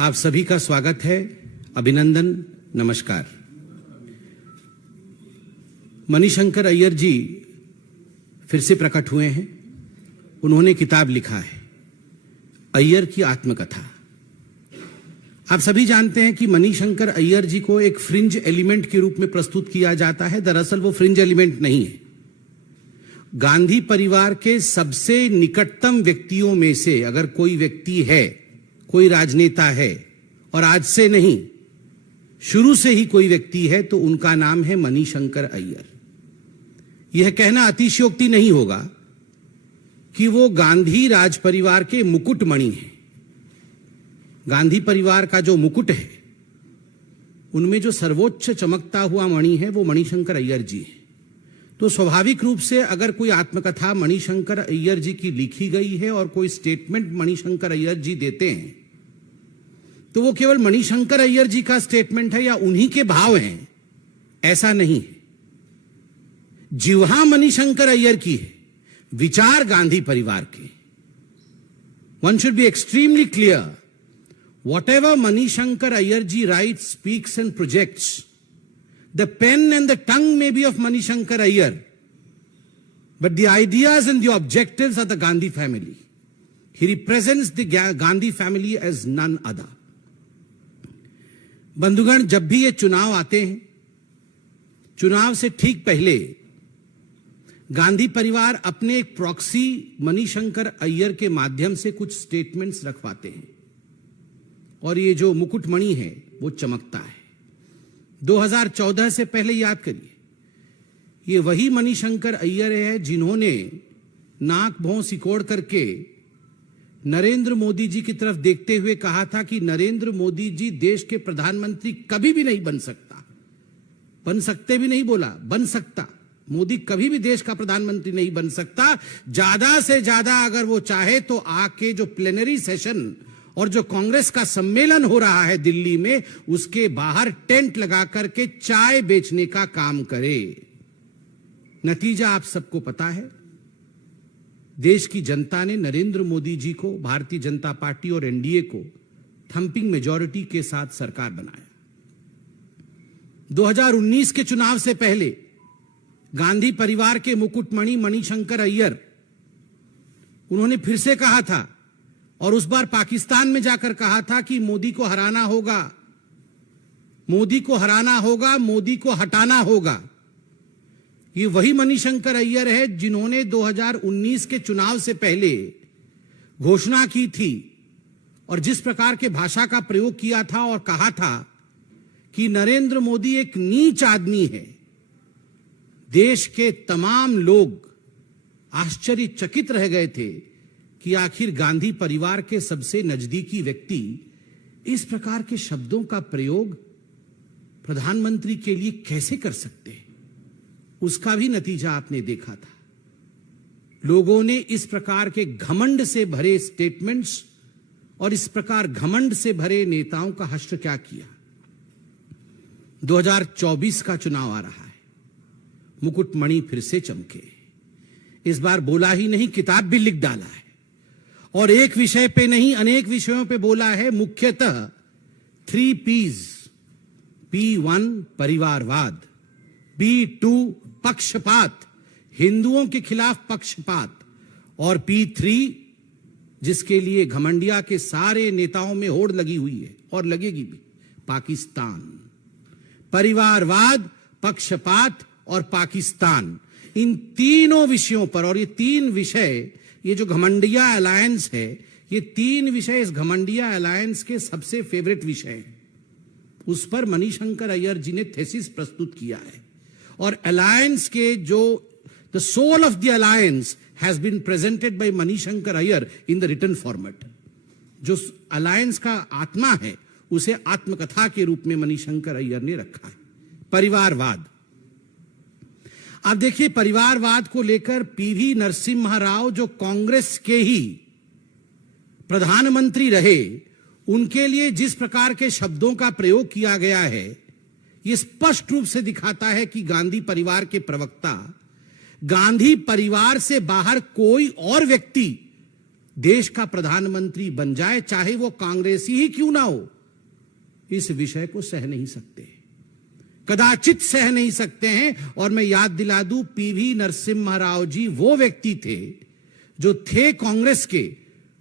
आप सभी का स्वागत है, अभिनंदन, नमस्कार। मणिशंकर अय्यर जी फिर से प्रकट हुए हैं। उन्होंने किताब लिखा है, अय्यर की आत्मकथा। आप सभी जानते हैं कि मणिशंकर अय्यर जी को एक फ्रिंज एलिमेंट के रूप में प्रस्तुत किया जाता है। दरअसल वो फ्रिंज एलिमेंट नहीं है। गांधी परिवार के सबसे निकटतम व्यक्तियों में से अगर कोई व्यक्ति है, कोई राजनेता है, और आज से नहीं, शुरू से ही कोई व्यक्ति है, तो उनका नाम है मणिशंकर अय्यर। यह कहना अतिशयोक्ति नहीं होगा कि वो गांधी राज परिवार के मुकुटमणि हैं। गांधी परिवार का जो मुकुट है, उनमें जो सर्वोच्च चमकता हुआ मणि है, वो मणिशंकर अय्यर जी है। तो स्वाभाविक रूप से अगर कोई आत्मकथा मणिशंकर अय्यर जी की लिखी गई है और कोई स्टेटमेंट मणिशंकर अय्यर जी देते हैं, तो वो केवल मणिशंकर अय्यर जी का स्टेटमेंट है या उन्हीं के भाव हैं, ऐसा नहीं है। जिह्वा मणिशंकर अय्यर की है, विचार गांधी परिवार के। One should be extremely clear, whatever Manishankar Aiyar ji writes, speaks and projects, the pen and the tongue may be of Manishankar Aiyar, but the ideas and the objectives are the Gandhi family. He represents the Gandhi family as none other. बंधुगण, जब भी ये चुनाव आते हैं, चुनाव से ठीक पहले गांधी परिवार अपने एक प्रॉक्सी मणिशंकर अय्यर के माध्यम से कुछ स्टेटमेंट्स रखवाते हैं, और ये जो मुकुटमणि है वो चमकता है। 2014 से पहले याद करिए, ये वही मणिशंकर अय्यर है जिन्होंने नाक भौं सिकोड़ करके नरेंद्र मोदी जी की तरफ देखते हुए कहा था कि नरेंद्र मोदी जी देश के प्रधानमंत्री कभी भी नहीं बन सकता। बन सकते भी नहीं बोला, बन सकता। मोदी कभी भी देश का प्रधानमंत्री नहीं बन सकता। ज्यादा से ज्यादा अगर वो चाहे तो आके जो प्लेनरी सेशन और जो कांग्रेस का सम्मेलन हो रहा है दिल्ली में, उसके बाहर टेंट लगा करके चाय बेचने का काम करे। नतीजा आप सबको पता है। देश की जनता ने नरेंद्र मोदी जी को, भारतीय जनता पार्टी और एनडीए को थंपिंग मेजॉरिटी के साथ सरकार बनाया। 2019 के चुनाव से पहले गांधी परिवार के मुकुटमणि मणिशंकर अय्यर, उन्होंने फिर से कहा था, और उस बार पाकिस्तान में जाकर कहा था कि मोदी को हराना होगा, मोदी को हराना होगा, मोदी को हटाना होगा। ये वही मणिशंकर अय्यर है जिन्होंने 2019 के चुनाव से पहले घोषणा की थी और जिस प्रकार के भाषा का प्रयोग किया था और कहा था कि नरेंद्र मोदी एक नीच आदमी है। देश के तमाम लोग आश्चर्यचकित रह गए थे कि आखिर गांधी परिवार के सबसे नजदीकी व्यक्ति इस प्रकार के शब्दों का प्रयोग प्रधानमंत्री के लिए कैसे कर सकते हैं। उसका भी नतीजा आपने देखा था। लोगों ने इस प्रकार के घमंड से भरे स्टेटमेंट्स और इस प्रकार घमंड से भरे नेताओं का हश्र क्या किया। 2024 का चुनाव आ रहा है, मुकुटमणि फिर से चमके। इस बार बोला ही नहीं, किताब भी लिख डाला है, और एक विषय पे नहीं, अनेक विषयों पे बोला है। मुख्यतः 3 P's, P1 परिवारवाद, P2 पक्षपात, हिंदुओं के खिलाफ पक्षपात, और P3 जिसके लिए घमंडिया के सारे नेताओं में होड़ लगी हुई है और लगेगी भी, पाकिस्तान। परिवारवाद, पक्षपात और पाकिस्तान, इन तीनों विषयों पर, और ये 3 विषय, ये जो घमंडिया अलायंस है, ये 3 विषय इस घमंडिया अलायंस के सबसे फेवरेट विषय हैं। उस पर मणिशंकर अय्यर जी ने थीसिस प्रस्तुत किया है, और अलायंस के जो the soul of the alliance has been presented by Manishankar Aiyar in the written format. जो अलायंस का आत्मा है, उसे आत्मकथा के रूप में मणिशंकर अय्यर ने रखा है। परिवारवाद, अब देखिए, परिवारवाद को लेकर पीवी नरसिम्हा राव, जो कांग्रेस के ही प्रधानमंत्री रहे, उनके लिए जिस प्रकार के शब्दों का प्रयोग किया गया है, यह स्पष्ट रूप से दिखाता है कि गांधी परिवार के प्रवक्ता गांधी परिवार से बाहर कोई और व्यक्ति देश का प्रधानमंत्री बन जाए, चाहे वो कांग्रेसी ही क्यों ना हो, इस विषय को सह नहीं सकते, कदाचित सह नहीं सकते हैं। और मैं याद दिला दूं, पीवी नरसिम्हा राव जी वो व्यक्ति थे जो थे कांग्रेस के,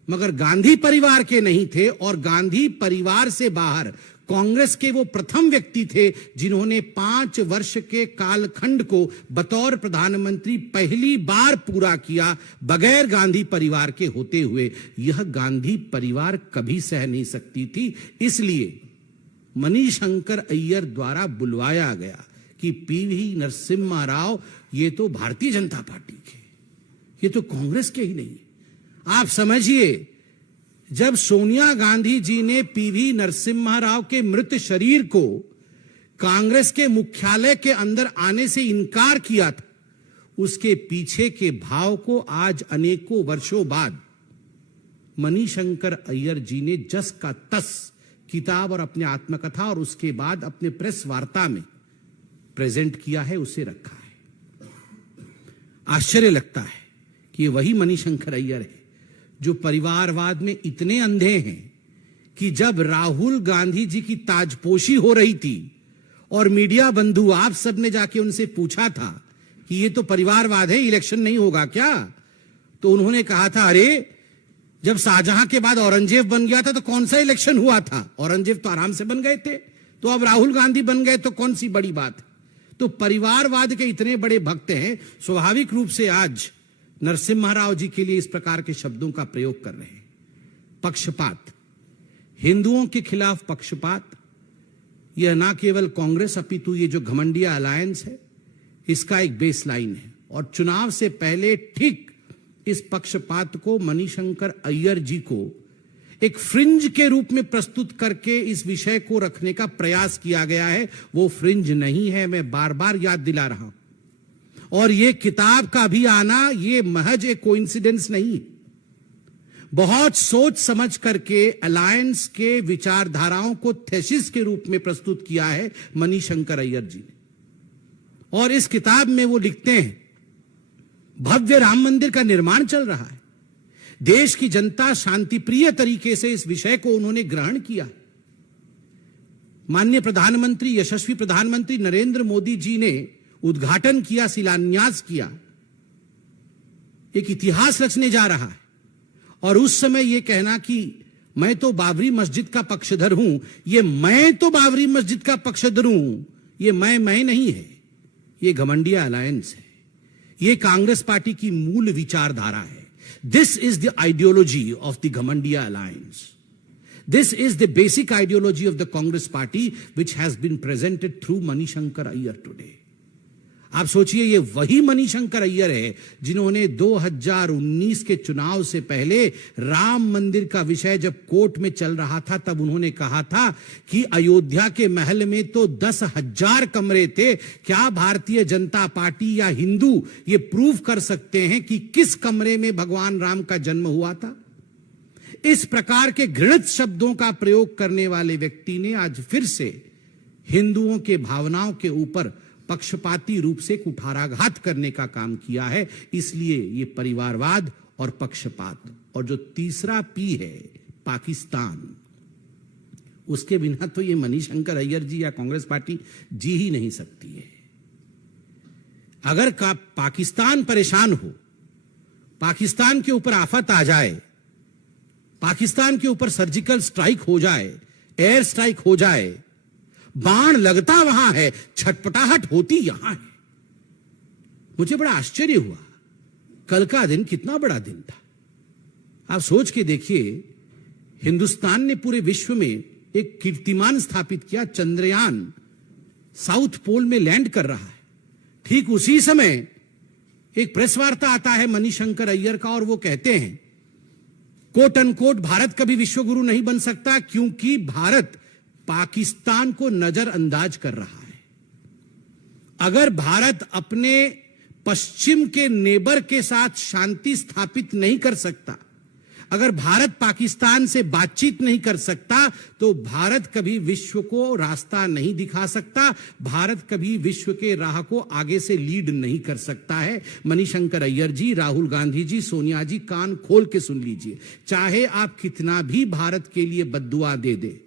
मगर गांधी परिवार के नहीं थे, और गांधी परिवार से बाहर कांग्रेस के वो प्रथम व्यक्ति थे जिन्होंने 5 वर्ष के कालखंड को बतौर प्रधानमंत्री पहली बार पूरा किया बगैर गांधी परिवार के होते हुए। यह गांधी परिवार कभी सह नहीं सकती थी। इसलिए मणिशंकर अय्यर द्वारा बुलवाया गया कि पीवी नरसिम्हा राव ये तो भारतीय जनता पार्टी के, ये तो कांग्रेस के ही नहीं। आप समझिए, जब सोनिया गांधी जी ने पीवी नरसिम्हा राव के मृत शरीर को कांग्रेस के मुख्यालय के अंदर आने से इनकार किया था, उसके पीछे के भाव को आज अनेकों वर्षों बाद मणिशंकर अय्यर जी ने जस का तस किताब और अपने आत्मकथा और उसके बाद अपने प्रेस वार्ता में प्रेजेंट किया है, उसे रखा है। आश्चर्य लगता है कि वही मणिशंकर अय्यर है जो परिवारवाद में इतने अंधे हैं कि जब राहुल गांधी जी की ताजपोशी हो रही थी और मीडिया बंधु आप सब ने जाके उनसे पूछा था कि ये तो परिवारवाद है, इलेक्शन नहीं होगा क्या, तो उन्होंने कहा था, अरे जब शाहजहां के बाद औरंगजेब बन गया था तो कौन सा इलेक्शन हुआ था, औरंगजेब तो आराम से बन गए थे, तो अब राहुल गांधी बन गए तो कौन सी बड़ी बात है। तो परिवारवाद के इतने बड़े भक्त हैं, स्वाभाविक रूप से आज नरसिम्हा राव जी के लिए इस प्रकार के शब्दों का प्रयोग कर रहे हैं। पक्षपात, हिंदुओं के खिलाफ पक्षपात, यह ना केवल कांग्रेस अपितु ये जो घमंडिया अलायंस है इसका एक बेस लाइन है। और चुनाव से पहले ठीक इस पक्षपात को मणिशंकर अय्यर जी को एक फ्रिंज के रूप में प्रस्तुत करके इस विषय को रखने का प्रयास किया गया है। वो फ्रिंज नहीं है, मैं बार बार याद दिला रहा हूं। और ये किताब का भी आना ये महज एक कोइंसिडेंस नहीं, बहुत सोच समझ करके अलायंस के विचारधाराओं को थेसिस के रूप में प्रस्तुत किया है मणिशंकर अय्यर जी ने। और इस किताब में वो लिखते हैं, भव्य राम मंदिर का निर्माण चल रहा है, देश की जनता शांतिप्रिय तरीके से इस विषय को उन्होंने ग्रहण किया। माननीय प्रधानमंत्री, यशस्वी प्रधानमंत्री नरेंद्र मोदी जी ने उद्घाटन किया, शिलान्यास किया, एक इतिहास रचने जा रहा है। और उस समय यह कहना कि मैं तो बाबरी मस्जिद का पक्षधर हूं, ये मैं तो बाबरी मस्जिद का पक्षधर हूं, ये मैं नहीं है, ये घमंडिया अलायंस है, ये कांग्रेस पार्टी की मूल विचारधारा है। This is the ideology of the घमंडिया alliance, this is the basic ideology of the Congress party which has been presented through Manishankar Aiyar today. आप सोचिए, ये वही मणिशंकर अय्यर है जिन्होंने 2019 के चुनाव से पहले राम मंदिर का विषय जब कोर्ट में चल रहा था तब उन्होंने कहा था कि अयोध्या के महल में तो 10,000 कमरे थे, क्या भारतीय जनता पार्टी या हिंदू ये प्रूव कर सकते हैं कि किस कमरे में भगवान राम का जन्म हुआ था। इस प्रकार के घृणित शब्दों का प्रयोग करने वाले व्यक्ति ने आज फिर से हिंदुओं के भावनाओं के ऊपर पक्षपाती रूप से कुठाराघात करने का काम किया है। इसलिए ये परिवारवाद और पक्षपात, और जो तीसरा पी है पाकिस्तान, उसके बिना तो ये मणिशंकर अय्यर जी या कांग्रेस पार्टी जी ही नहीं सकती है। अगर पाकिस्तान परेशान हो, पाकिस्तान के ऊपर आफत आ जाए, पाकिस्तान के ऊपर सर्जिकल स्ट्राइक हो जाए, एयर स्ट्राइक हो जाए, बाण लगता वहां है, छटपटाहट होती यहां है। मुझे बड़ा आश्चर्य हुआ, कल का दिन कितना बड़ा दिन था। आप सोच के देखिए, हिंदुस्तान ने पूरे विश्व में एक कीर्तिमान स्थापित किया, चंद्रयान साउथ पोल में लैंड कर रहा है। ठीक उसी समय एक प्रेस वार्ता आता है मणिशंकर अय्यर का, और वो कहते हैं कोट अनकोट, भारत कभी विश्व गुरु नहीं बन सकता क्योंकि भारत पाकिस्तान को नजरअंदाज कर रहा है। अगर भारत अपने पश्चिम के नेबर के साथ शांति स्थापित नहीं कर सकता, अगर भारत पाकिस्तान से बातचीत नहीं कर सकता तो भारत कभी विश्व को रास्ता नहीं दिखा सकता, भारत कभी विश्व के राह को आगे से लीड नहीं कर सकता है। मणिशंकर अय्यर जी, राहुल गांधी जी, सोनिया जी, कान खोल के सुन लीजिए, चाहे आप कितना भी भारत के लिए बद्दुआ दे दे,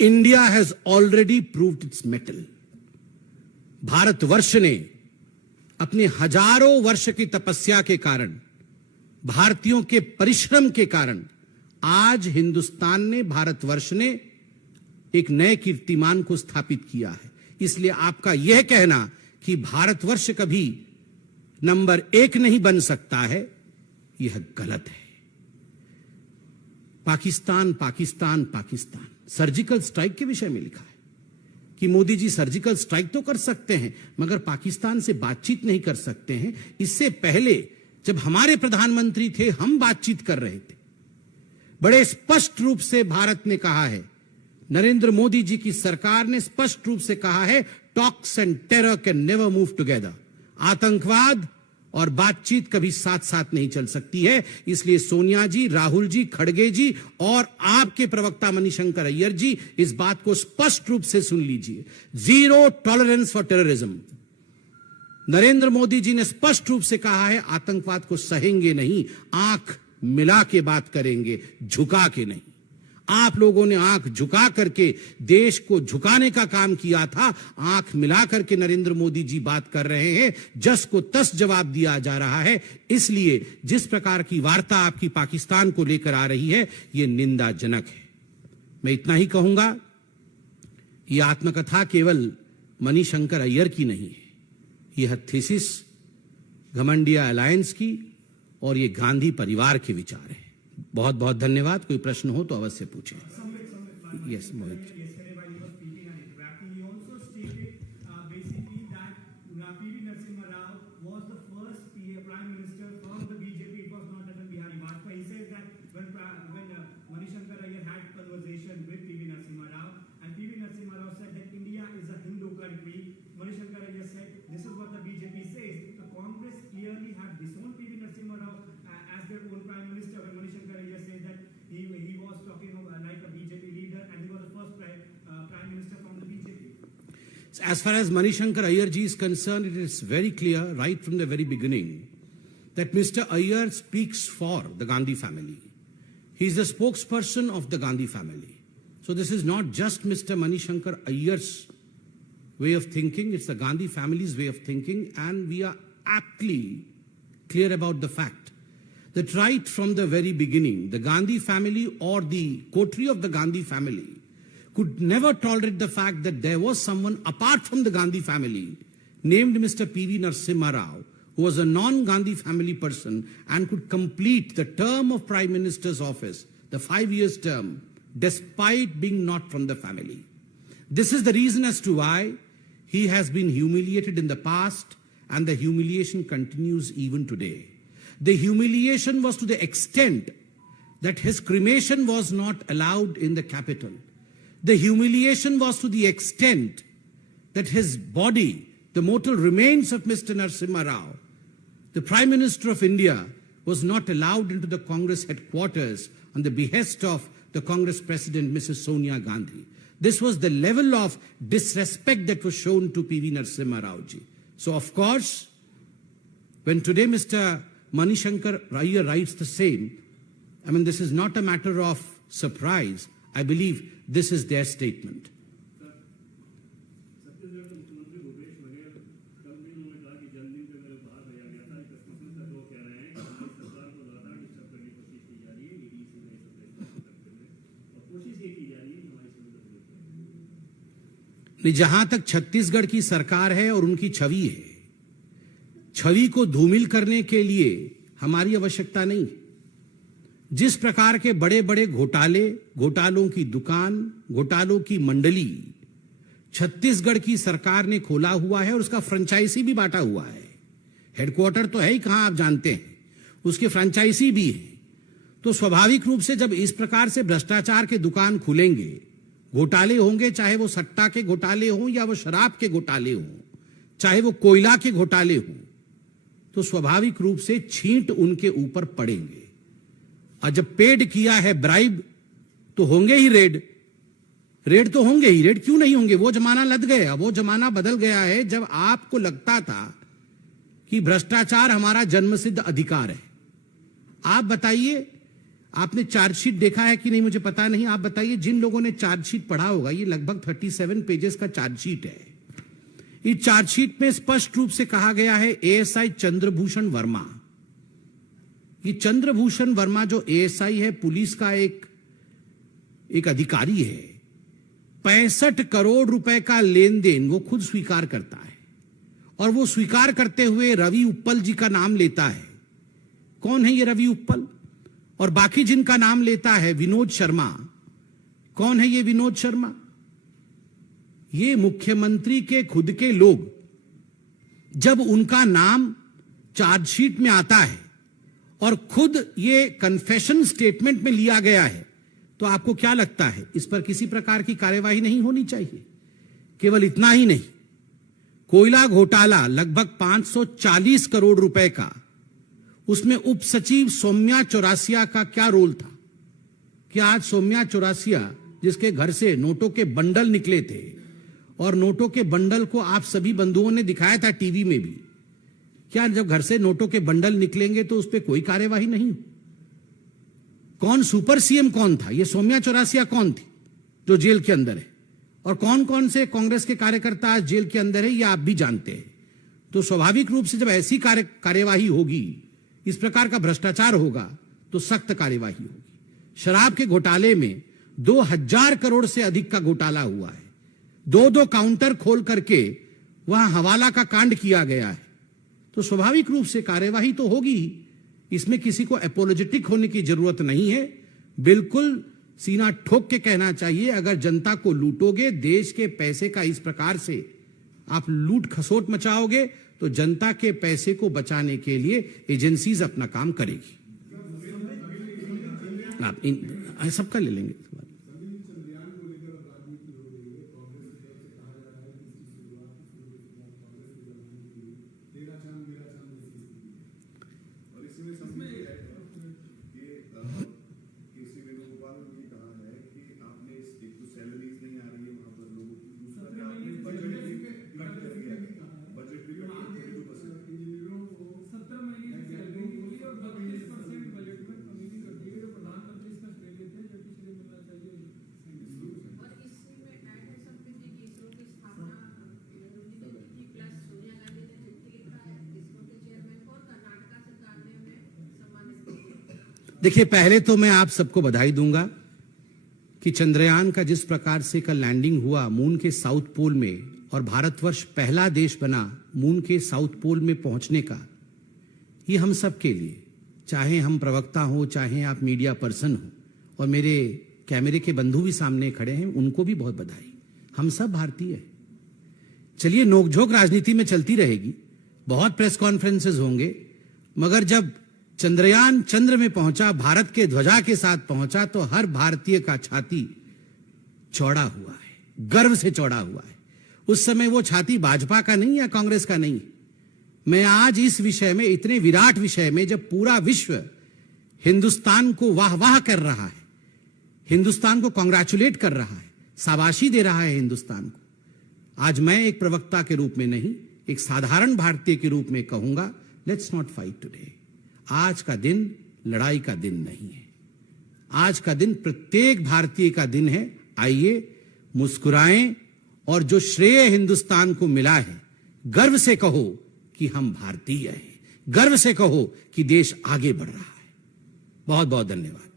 India has already proved its metal. Bharatvarsh ने अपने हजारों वर्ष की तपस्या के कारण, भारतीयों के परिश्रम के कारण आज हिंदुस्तान ने, भारतवर्ष ने एक नए कीर्तिमान को स्थापित किया है। इसलिए आपका यह कहना कि भारतवर्ष कभी नंबर 1 नहीं बन सकता है, यह गलत है। पाकिस्तान पाकिस्तान पाकिस्तान सर्जिकल स्ट्राइक के विषय में लिखा है कि मोदी जी सर्जिकल स्ट्राइक तो कर सकते हैं मगर पाकिस्तान से बातचीत नहीं कर सकते हैं। इससे पहले जब हमारे प्रधानमंत्री थे, हम बातचीत कर रहे थे। बड़े स्पष्ट रूप से भारत ने कहा है, नरेंद्र मोदी जी की सरकार ने स्पष्ट रूप से कहा है, talks and terror can never move together. आतंकवाद और बातचीत कभी साथ साथ नहीं चल सकती है। इसलिए सोनिया जी, राहुल जी, खड़गे जी और आपके प्रवक्ता मणिशंकर अय्यर जी इस बात को स्पष्ट रूप से सुन लीजिए, zero tolerance for terrorism. Narendra Modi ji ने स्पष्ट रूप से कहा है, आतंकवाद को सहेंगे नहीं, आंख मिला के बात करेंगे, झुका के नहीं। आप लोगों ने आंख झुका करके देश को झुकाने का काम किया था, आंख मिला करके नरेंद्र मोदी जी बात कर रहे हैं, जस को तस जवाब दिया जा रहा है। इसलिए जिस प्रकार की वार्ता आपकी पाकिस्तान को लेकर आ रही है, यह निंदाजनक है। मैं इतना ही कहूंगा, यह आत्मकथा केवल मणिशंकर अय्यर की नहीं है, यह थीसिस घमंडिया अलायंस की और ये गांधी परिवार के विचार है। बहुत बहुत धन्यवाद। कोई प्रश्न हो तो अवश्य पूछें। Yes Mohit. As far as Manishankar Aiyar ji is concerned, it is very clear right from the very beginning that Mr. Aiyar speaks for the Gandhi family. He is the spokesperson of the Gandhi family. So this is not just Mr. Manishankar Aiyar's way of thinking, it's the Gandhi family's way of thinking, and we are aptly clear about the fact that right from the very beginning, the Gandhi family or the coterie of the Gandhi family could never tolerate the fact that there was someone apart from the Gandhi family named Mr. P.V. Narasimha Rao, who was a non-Gandhi family person and could complete the term of Prime Minister's office, the 5 years term, despite being not from the family. This is the reason as to why he has been humiliated in the past, and the humiliation continues even today. The humiliation was to the extent that his cremation was not allowed in the capital. The humiliation was to the extent that his body, the mortal remains of Mr. Narasimha Rao, the Prime Minister of India, was not allowed into the Congress headquarters on the behest of the Congress President, Mrs. Sonia Gandhi. This was the level of disrespect that was shown to P.V. Narasimha Rao ji. So, of course, when today Mr. Manishankar Aiyar writes the same, I mean, this is not a matter of surprise. I believe this is their statement. जहां तक छत्तीसगढ़ की सरकार है और उनकी छवि है, छवि को धूमिल करने के लिए हमारी आवश्यकता नहीं। जिस प्रकार के बड़े बड़े घोटाले, घोटालों की दुकान, घोटालों की मंडली छत्तीसगढ़ की सरकार ने खोला हुआ है और उसका फ्रेंचाइजी भी बांटा हुआ है। हेडक्वार्टर तो है ही कहां, आप जानते हैं, उसके फ्रेंचाइजी भी है। तो स्वाभाविक रूप से जब इस प्रकार से भ्रष्टाचार के दुकान खुलेंगे, घोटाले होंगे, चाहे वो सट्टा के घोटाले हों या वो शराब के घोटाले हों, चाहे वो कोयला के घोटाले हों, तो स्वाभाविक रूप से छींट उनके ऊपर पड़ेंगे। और जब पेड किया है ब्राइब तो होंगे ही रेड तो होंगे ही। रेड क्यों नहीं होंगे? वो जमाना लद गया, वो जमाना बदल गया है जब आपको लगता था कि भ्रष्टाचार हमारा जन्मसिद्ध अधिकार है। आप बताइए, आपने चार्जशीट देखा है कि नहीं मुझे पता नहीं, आप बताइए जिन लोगों ने चार्जशीट पढ़ा होगा, ये लगभग 37 पेजेस का चार्जशीट है। इस चार्जशीट में स्पष्ट रूप से कहा गया है एएसआई चंद्रभूषण वर्मा, ये चंद्रभूषण वर्मा जो एएसआई है, पुलिस का एक अधिकारी है, 65 करोड़ रुपए का लेन देन वो खुद स्वीकार करता है। और वो स्वीकार करते हुए रवि उप्पल जी का नाम लेता है। कौन है ये रवि उप्पल? और बाकी जिनका नाम लेता है विनोद शर्मा। कौन है ये विनोद शर्मा? ये मुख्यमंत्री के खुद के लोग। जब उनका नाम चार्जशीट में आता है और खुद ये कन्फेशन स्टेटमेंट में लिया गया है, तो आपको क्या लगता है इस पर किसी प्रकार की कार्यवाही नहीं होनी चाहिए? केवल इतना ही नहीं, कोयला घोटाला लगभग 540 करोड़ रुपए का, उसमें उप सचिव सौम्या चौरासिया का क्या रोल था? क्या आज सौम्या चौरासिया, जिसके घर से नोटों के बंडल निकले थे और नोटों के बंडल को आप सभी बंधुओं ने दिखाया था टीवी में भी, क्या जब घर से नोटों के बंडल निकलेंगे तो उस पर कोई कार्यवाही नहीं हो? कौन सुपर सीएम कौन था? ये सौम्या चौरासिया कौन थी जो जेल के अंदर है? और कौन कौन से कांग्रेस के कार्यकर्ता आज जेल के अंदर है, ये आप भी जानते हैं। तो स्वाभाविक रूप से जब ऐसी कार्यवाही होगी, इस प्रकार का भ्रष्टाचार होगा, तो सख्त कार्यवाही होगी। शराब के घोटाले में 2000 करोड़ से अधिक का घोटाला हुआ है। 2 काउंटर खोल करके वहां हवाला का कांड किया गया है। तो स्वाभाविक रूप से कार्यवाही तो होगी, इसमें किसी को एपोलोजेटिक होने की जरूरत नहीं है। बिल्कुल सीना ठोक के कहना चाहिए, अगर जनता को लूटोगे, देश के पैसे का इस प्रकार से आप लूट खसोट मचाओगे, तो जनता के पैसे को बचाने के लिए एजेंसीज अपना काम करेगी। आप सबका ले लेंगे। देखिए, पहले तो मैं आप सबको बधाई दूंगा कि चंद्रयान का जिस प्रकार से कल लैंडिंग हुआ मून के साउथ पोल में, और भारतवर्ष पहला देश बना मून के साउथ पोल में पहुंचने का, ये हम सब के लिए, चाहे हम प्रवक्ता हो, चाहे आप मीडिया पर्सन हो, और मेरे कैमरे के बंधु भी सामने खड़े हैं, उनको भी बहुत बधाई। हम सब भारतीय हैं। चलिए, नोकझोंक राजनीति में चलती रहेगी, बहुत प्रेस कॉन्फ्रेंसेस होंगे, मगर जब चंद्रयान चंद्र में पहुंचा, भारत के ध्वजा के साथ पहुंचा, तो हर भारतीय का छाती चौड़ा हुआ है, गर्व से चौड़ा हुआ है। उस समय वो छाती भाजपा का नहीं या कांग्रेस का नहीं। मैं आज इस विषय में, इतने विराट विषय में, जब पूरा विश्व हिंदुस्तान को वाह वाह कर रहा है, हिंदुस्तान को कांग्रेचुलेट कर रहा है, शाबाशी दे रहा है हिंदुस्तान को, आज मैं एक प्रवक्ता के रूप में नहीं, एक साधारण भारतीय के रूप में कहूंगा, लेट्स नॉट फाइट टुडे। आज का दिन लड़ाई का दिन नहीं है, आज का दिन प्रत्येक भारतीय का दिन है। आइए मुस्कुराएं और जो श्रेय हिंदुस्तान को मिला है, गर्व से कहो कि हम भारतीय हैं, गर्व से कहो कि देश आगे बढ़ रहा है। बहुत बहुत धन्यवाद।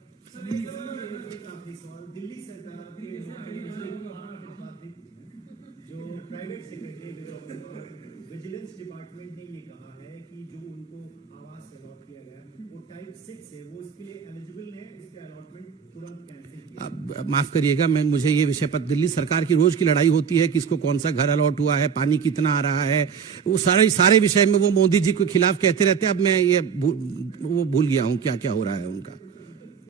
डिपार्टमेंट ने ये कहा है कि जो उनको आवास अलॉट किया गया वो टाइप 6 है, वो इसके लिए एलिजिबल है, इसका अलॉटमेंट तुरंत कैंसिल किया। माफ करिएगा, मुझे ये विषय पर, दिल्ली सरकार की रोज की लड़ाई होती है, किसको कौन सा घर अलॉट हुआ है, पानी कितना आ रहा है, वो सारे विषय में वो मोदी जी के खिलाफ कहते रहते हैं। अब मैं ये वो भूल गया हूं क्या क्या हो रहा है उनका।